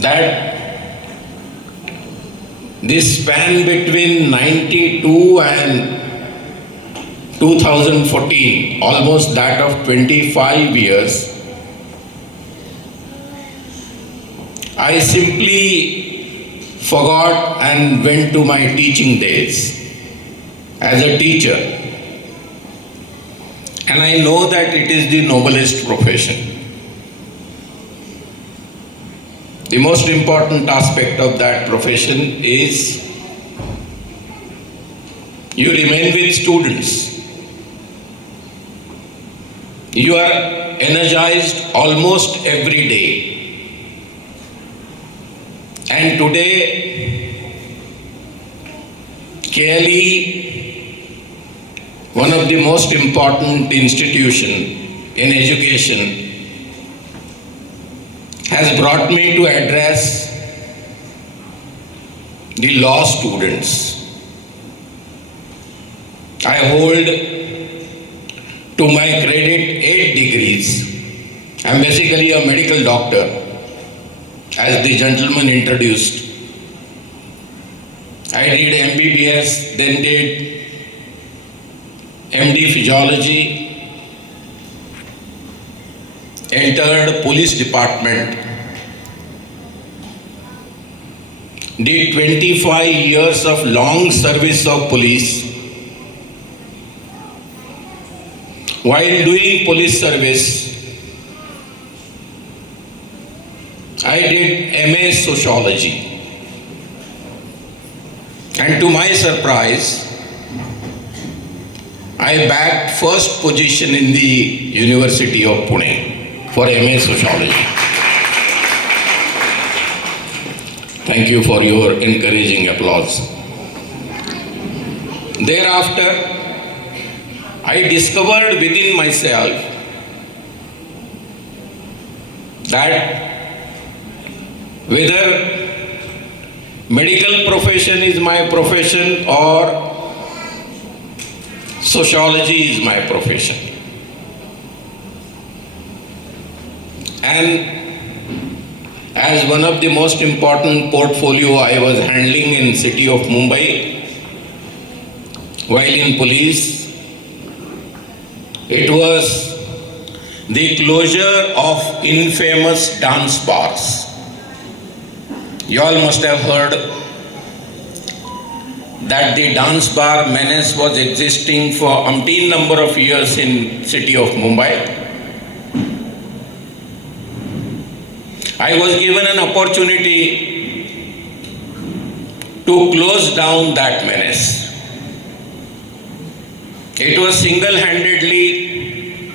that this span between 92 and 2014, almost that of 25 years, I simply forgot and went to my teaching days as a teacher. And I know that it is the noblest profession. The most important aspect of that profession is you remain with students. You are energized almost every day. And today, KLE, one of the most important institutions in education, has brought me to address the law students. I hold, to my credit, 8 degrees. I am basically a medical doctor, as the gentleman introduced. I did MBBS, then did MD Physiology, entered police department, did 25 years of long service of police. While doing police service, I did MA Sociology. And to my surprise, I bagged first position in the University of Pune for MA Sociology. Thank you for your encouraging applause. Thereafter, I discovered within myself that whether medical profession is my profession or sociology is my profession. And as one of the most important portfolio I was handling in city of Mumbai, while in police, it was the closure of infamous dance bars. You all must have heard that the dance bar menace was existing for umpteen number of years in city of Mumbai. I was given an opportunity to close down that menace. It was single-handedly,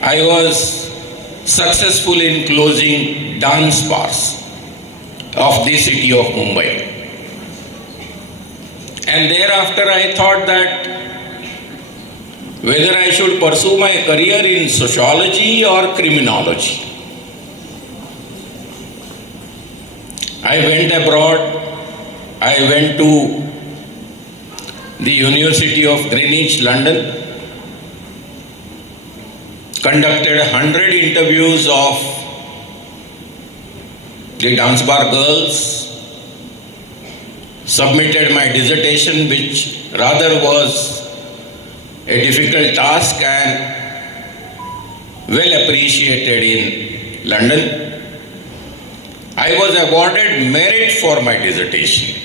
I was successful in closing dance bars of the city of Mumbai. And thereafter I thought that whether I should pursue my career in sociology or criminology. I went abroad. I went to the University of Greenwich, London, conducted 100 interviews of the dance bar girls, submitted my dissertation, which rather was a difficult task and well appreciated in London. I was awarded merit for my dissertation.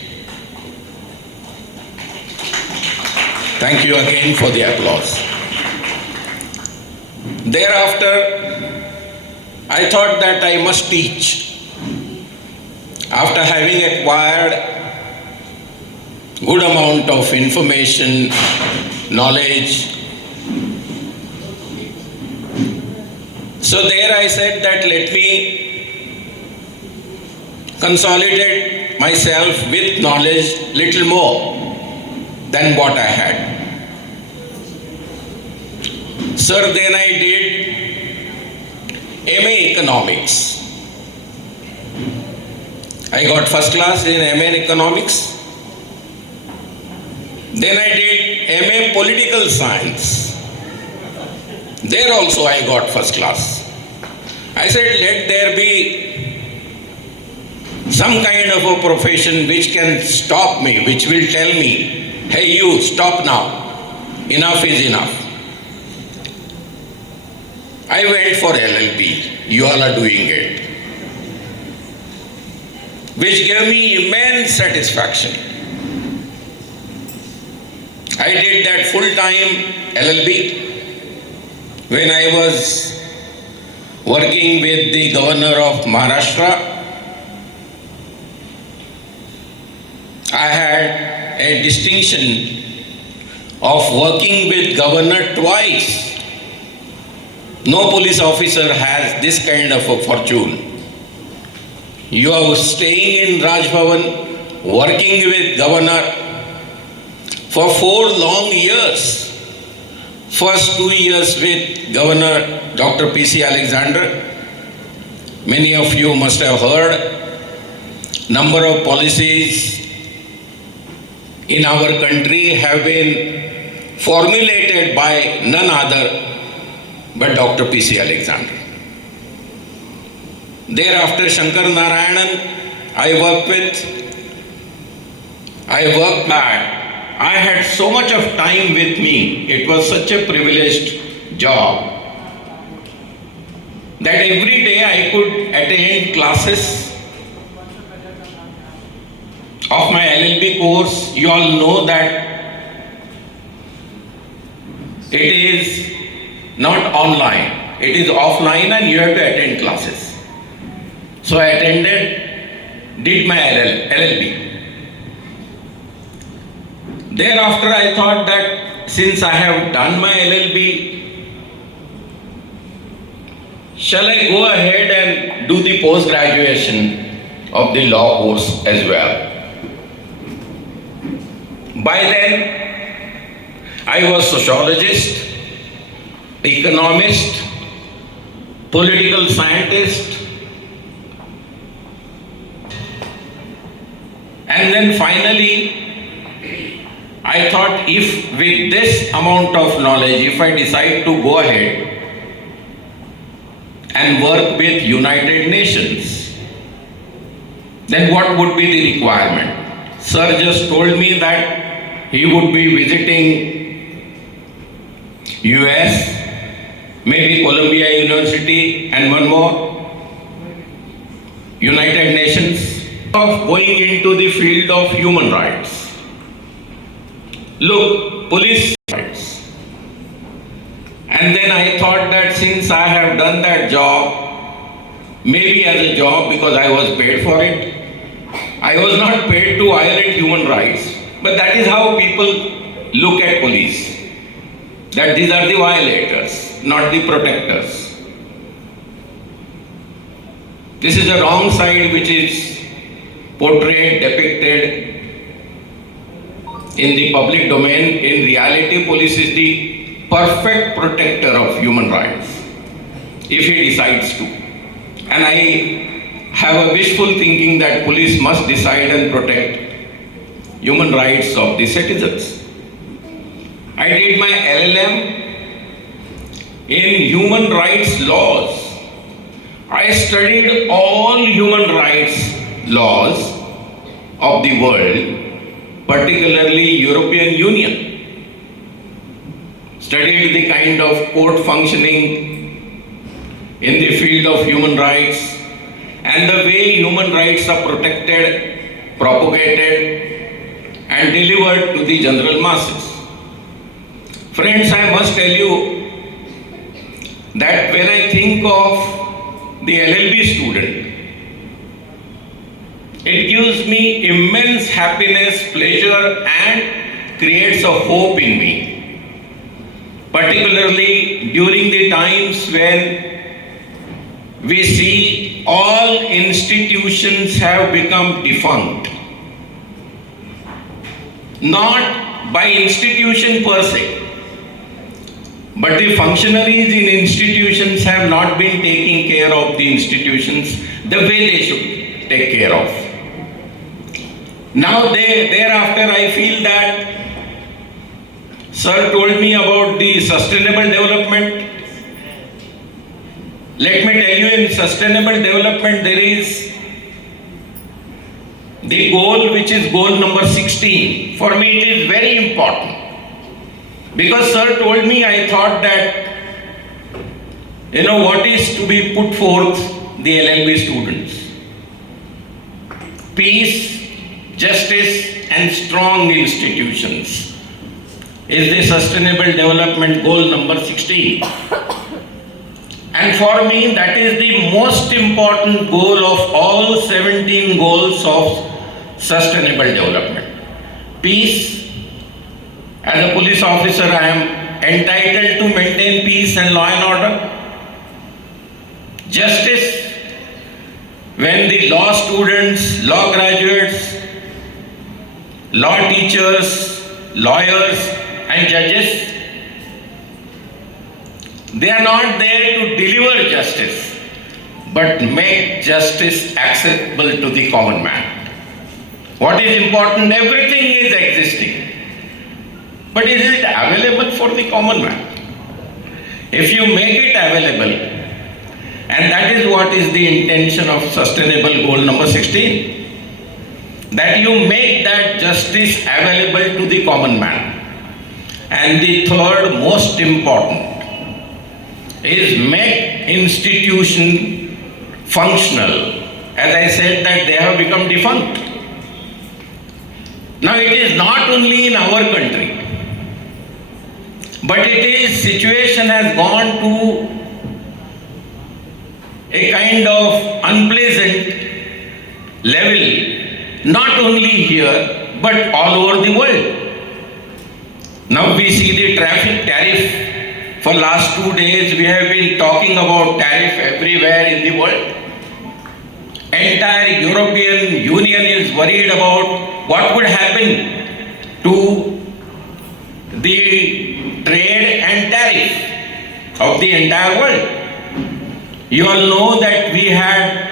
Thank you again for the applause. Thereafter, I thought that I must teach. After having acquired good amount of information, knowledge, so there I said that let me consolidate myself with knowledge little more than what I had. Sir, then I did MA Economics. I got first class in MA Economics. Then I did MA Political Science. There also I got first class. I said, let there be some kind of a profession which can stop me, which will tell me, hey you, stop now. Enough is enough. I went for LLB. You all are doing it. Which gave me immense satisfaction. I did that full-time LLB when I was working with the governor of Maharashtra. I had a distinction of working with governor twice. No police officer has this kind of a fortune. You are staying in Raj Bhavan, working with governor for 4 long years. First 2 years with Governor Dr. P.C. Alexander. Many of you must have heard. Number of policies in our country have been formulated by none other but Dr. P.C. Alexander. Thereafter, Shankar Narayanan, I worked hard. I had so much of time with me. It was such a privileged job that every day I could attend classes of my LLB course. You all know that it is not online, it is offline and you have to attend classes. So I attended, did my LLB. Thereafter I thought that since I have done my LLB, shall I go ahead and do the post-graduation of the law course as well? By then, I was sociologist, economist, political scientist, and then finally, I thought if with this amount of knowledge, if I decide to go ahead and work with United Nations, then what would be the requirement? Sir just told me that he would be visiting US, maybe Columbia University and one more, United Nations, of going into the field of human rights. Look, police rights. And then I thought that since I have done that job, maybe as a job because I was paid for it, I was not paid to violate human rights, but that is how people look at police. That these are the violators, not the protectors. This is the wrong side which is portrayed, depicted in the public domain. In reality, police is the perfect protector of human rights, if he decides to. And I have a wishful thinking that police must decide and protect human rights of the citizens. I did my LLM in human rights laws. I studied all human rights laws of the world, particularly European Union. Studied the kind of court functioning in the field of human rights and the way human rights are protected, propagated and delivered to the general masses. Friends, I must tell you that when I think of the LLB student, it gives me immense happiness, pleasure and creates a hope in me. Particularly during the times when we see all institutions have become defunct. Not by institution per se, but the functionaries in institutions have not been taking care of the institutions the way they should take care of. Now thereafter I feel that Sir told me about the sustainable development. Let me tell you, in sustainable development, there is the goal which is goal number 16. For me, it is very important. Because sir told me, I thought that, what is to be put forth the LLB students? Peace, justice, and strong institutions is the sustainable development goal number 16. And for me, that is the most important goal of all 17 goals of sustainable development. Peace. As a police officer, I am entitled to maintain peace and law and order. Justice. When the law students, law graduates, law teachers, lawyers, and judges, they are not there to deliver justice, but make justice accessible to the common man. What is important? Everything is existing, but is it available for the common man? If you make it available, and that is what is the intention of sustainable goal number 16, that you make that justice available to the common man. And the third most important is make institution functional. As I said that they have become defunct. Now it is not only in our country, but it is situation has gone to a kind of unpleasant level, not only here, but all over the world. Now we see the traffic tariff. For last 2 days, we have been talking about tariff everywhere in the world. Entire European Union is worried about what would happen to the trade and tariff of the entire world. You all know that we had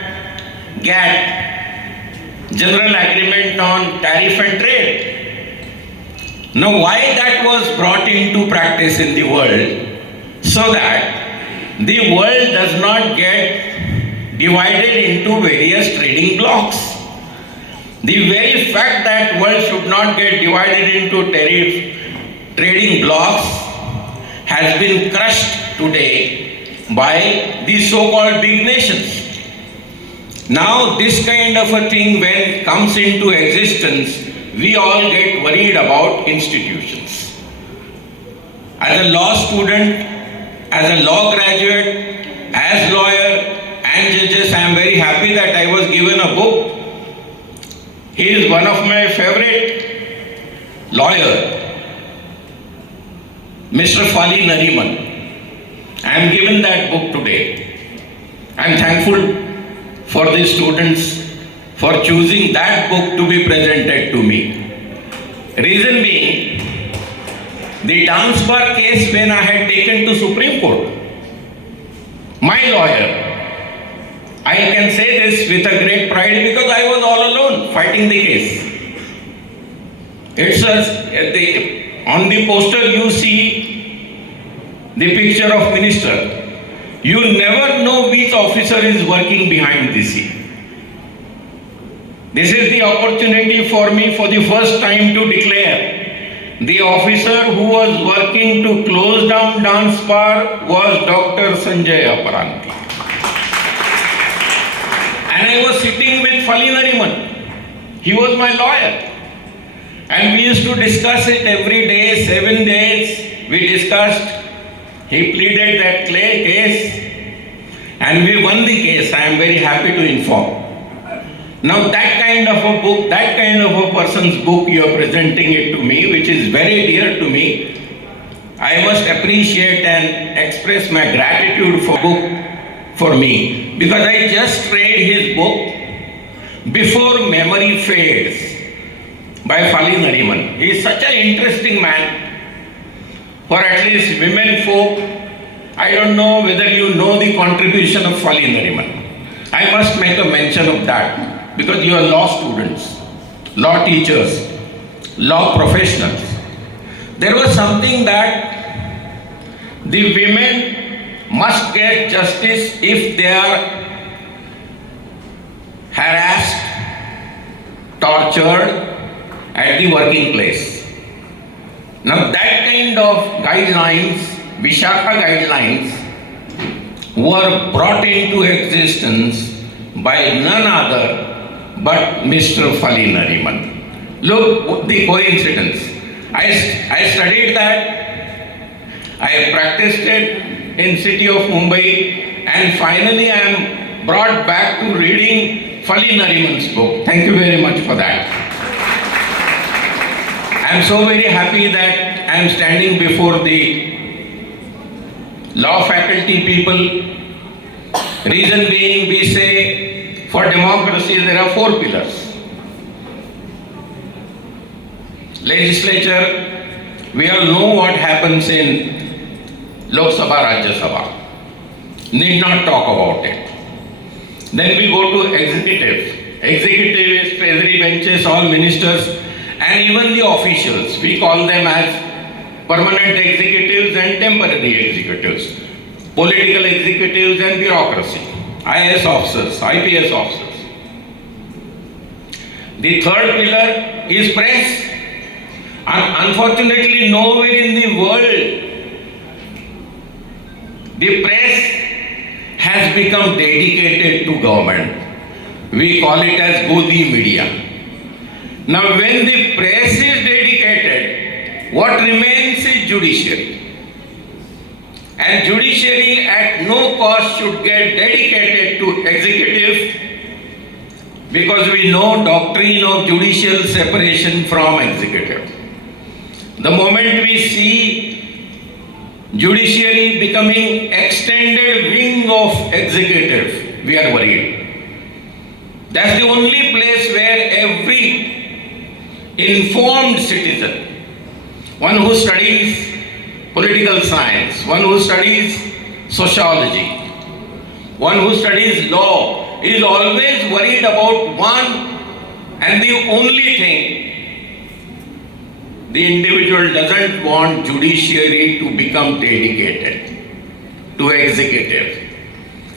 GATT, General Agreement on Tariff and Trade. Now why that was brought into practice in the world? So that the world does not get divided into various trading blocks. The very fact that world should not get divided into trading blocks has been crushed today by the so-called big nations. Now this kind of a thing when it comes into existence, we all get worried about institutions. As a law student, as a law graduate, as lawyer and judges, I am very happy that I was given a book. He is one of my favorite lawyer, Mr. Fali Nariman. I am given that book today. I am thankful for the students for choosing that book to be presented to me. Reason being, the dance bar case when I had taken to Supreme Court, my lawyer, I can say this with a great pride because I was all alone fighting the case. It's on the poster you see the picture of minister. You never know which officer is working behind the scene. This is the opportunity for me for the first time to declare the officer who was working to close down dance bar was Dr. Sanjay Aparanti. And I was sitting with Fali Nariman. He was my lawyer. And we used to discuss it every day, 7 days. We discussed. He pleaded that case. And we won the case. I am very happy to inform. Now that kind of a book, that kind of a person's book, you are presenting it to me, which is very dear to me. I must appreciate and express my gratitude for book for me, because I just read his book, Before Memory Fades, by Fali Nariman. He is such an interesting man. For at least women folk, I don't know whether you know the contribution of Fali Nariman. I must make a mention of that. Because you are law students, law teachers, law professionals. There was something that the women must get justice if they are harassed, tortured at the working place. Now that kind of guidelines, Vishaka guidelines, were brought into existence by none other but Mr. Fali Nariman. Look the coincidence. I studied that, I practiced it in city of Mumbai, and finally I am brought back to reading Fali Nariman's book. Thank you very much for that. I am so very happy that I am standing before the law faculty people. Reason being, we say for democracy there are 4 pillars. Legislature, we all know what happens in Lok Sabha, Rajya Sabha. Need not talk about it. Then we go to executive. Executive is treasury benches, all ministers, and even the officials. We call them as permanent executives and temporary executives. Political executives and bureaucracy. IAS officers, IPS officers. The third pillar is press. Unfortunately, nowhere in the world the press has become dedicated to government. We call it as Godi media. Now, when the press is dedicated, what remains is judiciary. And judiciary at no cost should get dedicated to executive, because we know doctrine of judicial separation from executive. The moment we see judiciary becoming extended wing of executive, we are worried. That's the only place where every informed citizen, one who studies political science, one who studies sociology, one who studies law, is always worried about one and the only thing. The individual doesn't want judiciary to become dedicated to executive.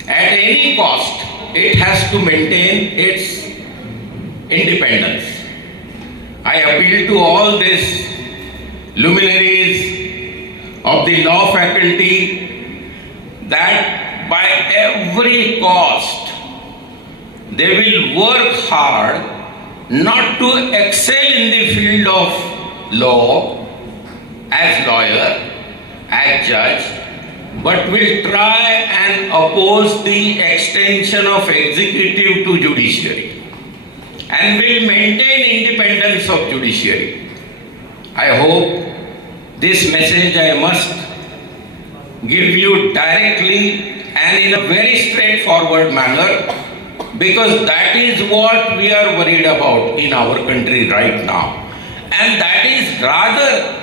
At any cost, it has to maintain its independence. I appeal to all these luminaries of the law faculty that by every cost, they will work hard not to excel in the field of law, as lawyer, as judge, but will try and oppose the extension of executive to judiciary and will maintain independence of judiciary. I hope this message I must give you directly and in a very straightforward manner, because that is what we are worried about in our country right now. And that is rather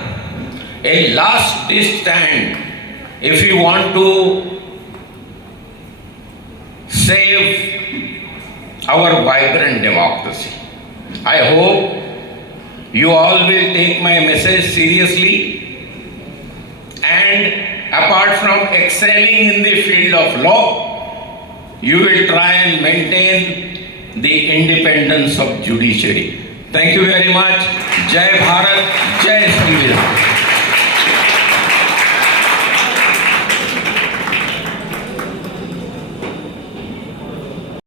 a last stand if we want to save our vibrant democracy. I hope you all will take my message seriously, and apart from excelling in the field of law, you will try and maintain the independence of judiciary. Thank you very much. Jai Bharat, Jai Samvidhan.